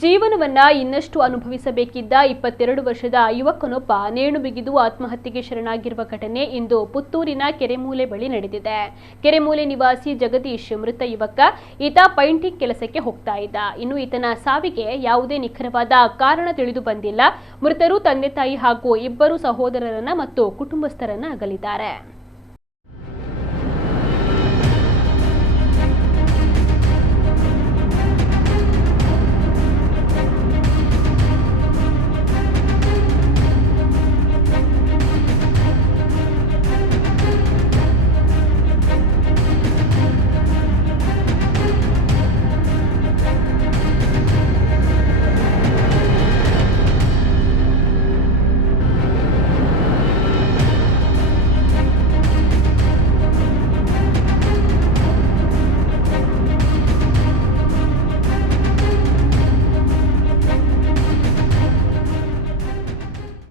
ಜೀವನವನ್ನ ಇನ್ನಷ್ಟು ಅನುಭವಿಸಬೇಕಿದ್ದ 22 ವರ್ಷದ ಯುವಕನೊಬ್ಬ ನೇಣು ಬಿಗಿದು ಆತ್ಮಹತ್ಯೆಗೆ ಶರಣಾಗಿರುವ ಘಟನೆ ಇಂದು ಪುತ್ತೂರಿನ ಕೆರೆಮೂಲೆ ಬಳಿ ನಡೆದಿದೆ. ಕೆರೆಮೂಲೆ ನಿವಾಸಿ ಜಗದೀಶ್ ಮೃತ ಯುವಕ. ಈತ ಪೈಂಟಿಂಗ್ ಕೆಲಸಕ್ಕೆ ಹೋಗ್ತಾ ಇದ್ದ. ಇನ್ನು ಈತನ ಸಾವಿಗೆ ಯಾವುದೇ ನಿಖರವಾದ ಕಾರಣ ತಿಳಿದು ಬಂದಿಲ್ಲ. ಮೃತರು ತಂದೆ ತಾಯಿ ಹಾಗೂ ಇಬ್ಬರು ಸಹೋದರರನ್ನ ಮತ್ತು ಕುಟುಂಬಸ್ಥರನ್ನ ಅಗಲಿದ್ದಾರೆ.